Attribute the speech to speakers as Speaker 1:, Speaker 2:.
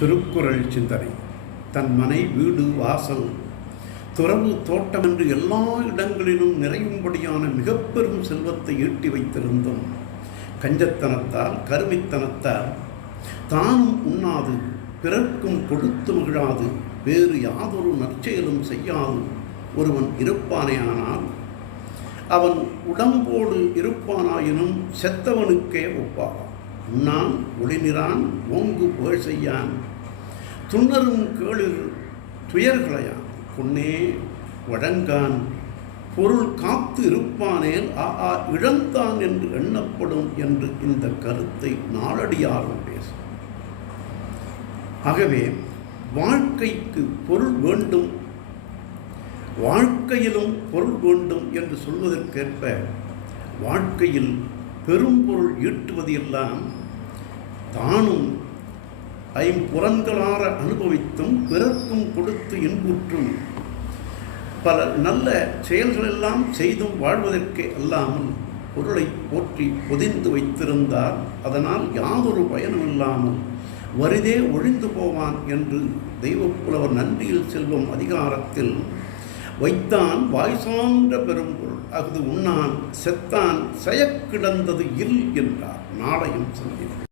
Speaker 1: திருக்குறள் சிந்தனை தன் மனை வீடு வாசல். துறவு தோட்டம் என்று எல்லா இடங்களிலும் நிறையும்படியான மிக பெரும் செல்வத்தை ஈட்டி வைத்திருந்தும். கஞ்சத்தனத்தால் கருமித்தனத்தால். தானும் உண்ணாது பிறர்க்கும் கொடுத்து மகிழாது வேறு யாதொரு நற்செயலும் செய்யாது ஒருவன் இருப்பானேயானால். அவன் உடம்போடு இருப்பானாயினும் செத்தவனுக்கே ஒப்பாவான். உண்ணான் ஒளிநிறான் ஓங்கு புகழ் செய்யான். துண்ணரும் கேளிர் துயர்களையான் பொன்னே வழங்கான் பொருள் காத்து இருப்பானேல் ஆ ஆ இழந்தான் என்று எண்ணப்படும் என்று இந்த கருத்தை நாளடியாரும் பேசும். ஆகவே வாழ்க்கைக்கு பொருள் வேண்டும். வாழ்க்கையிலும் பொருள் வேண்டும் என்று சொல்வதற்கேற்ப வாழ்க்கையில் பெரும் பொருள் ஈட்டுவது எல்லாம் தானும் ஐம்புறன்களார அனுபவித்தும் பிறர்க்கும் கொடுத்து இன்புற்றும். பல நல்ல செயல்களெல்லாம் செய்தும் வாழ்வதற்கே அல்லாமல் பொருளை போற்றி பொதிந்து வைத்திருந்தால் அதனால் யாதொரு பயனும் இல்லாமல் வரிதே ஒழிந்து போவான் என்று தெய்வப்புலவர் நன்றியில் செல்வம் அதிகாரத்தில் வைத்தான் வாய் சான்ற பெரும்பொருள். அஃது உண்ணான் செத்தான் செயக்கிடந்தது இல் என்றார். நாளையும் சொல்கிறார்